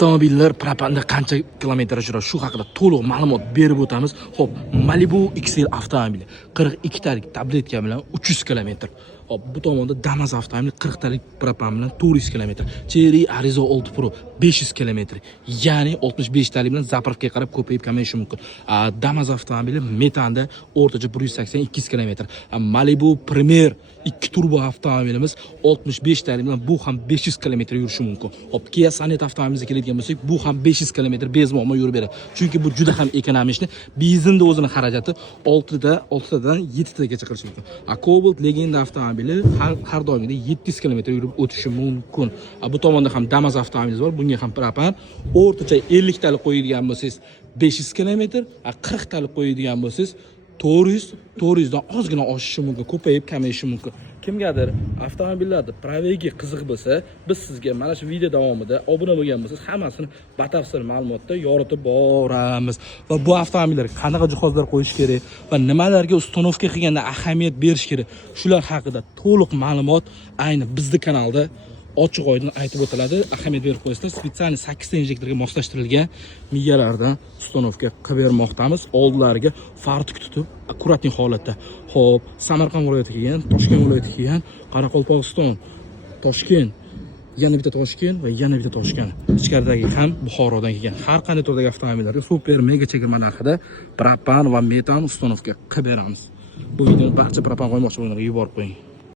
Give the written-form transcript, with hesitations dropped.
Avtomobillar propanda qancha kilometr yuradi shu haqida to'liq ma'lumot berib o'tamiz. Xo'p, Malibu XL avtomobili 42 talik tabletka bilan 300 kilometr. Hop, bu tomonda Damas avtomobili 40 talik propan bilan 400 kilometr. Cherry Arizo 6 Pro 500 kilometr. Ya'ni 65 talik bilan zapravkaga qarab ko'payib kamayishi mumkin. Damas avtomobili metanda o'rtacha 182 kilometr. Malibu Premier 2 turbo avtomobilimiz 65 talik bilan bu ham 500 kilometr yurishi mumkin. Hop, Kia Sonet avtomobilimizga keladigan bo'lsak, bu ham 500 kilometr bezmuammo yurib beradi. Chunki bu juda ham ekonomishni, benzinda o'zini xarajati 6dan 7 tagacha qilishi mumkin. Cobalt Legenda avtomobili har doimgidek 700 kilometr yurib o'tishi mumkin. Bu tomonda ham Damas avtomobilimiz bor. Bunga ham propan o'rtacha 50 talik qo'yadigan bo'lsangiz 500 kilometr, 40 talik qo'yadigan bo'lsangiz 400 dan ozgina oshishi mumkin, ko'payib kamayishi mumkin. Kimgadir avtomobillarda pravega qiziq bo'lsa, biz sizga mana shu video davomida obuna bo'lgan bo'lsangiz, hammasini batafsil ma'lumotda yoritib boramiz. Va bu avtomobillarga qanaqa jihozlar qo'yish kerak va nimalarga uстановка qilganda ahamiyat berish kerak, shular haqida to'liq ma'lumot ayni bizning kanalda ochiq oydin aytib o'tiladi. Ahamiyat berib qo'yasizlar. Spetsial 8 ta injektorga moslashtirilgan miyalardan uстановка qilib bermoqdamiz. Oldilariga fartuk tutib, akkuratli holatda. Xo'p, Samarqand viloyatiga kelgan, Toshkent viloyatiga kelgan, Qoraqalpog'iston, Toshkent, yana bitta Toshkent va yana bitta Toshkent. Ichkaridagi ham Buxorodan kelgan. Har qanday turdagi avtomobillarga super mega chegirma narxida propan va metan uстановка qilib beramiz. Bu videoni barcha propan qo'ymoqchi bo'lganlarga yuborib qo'ying.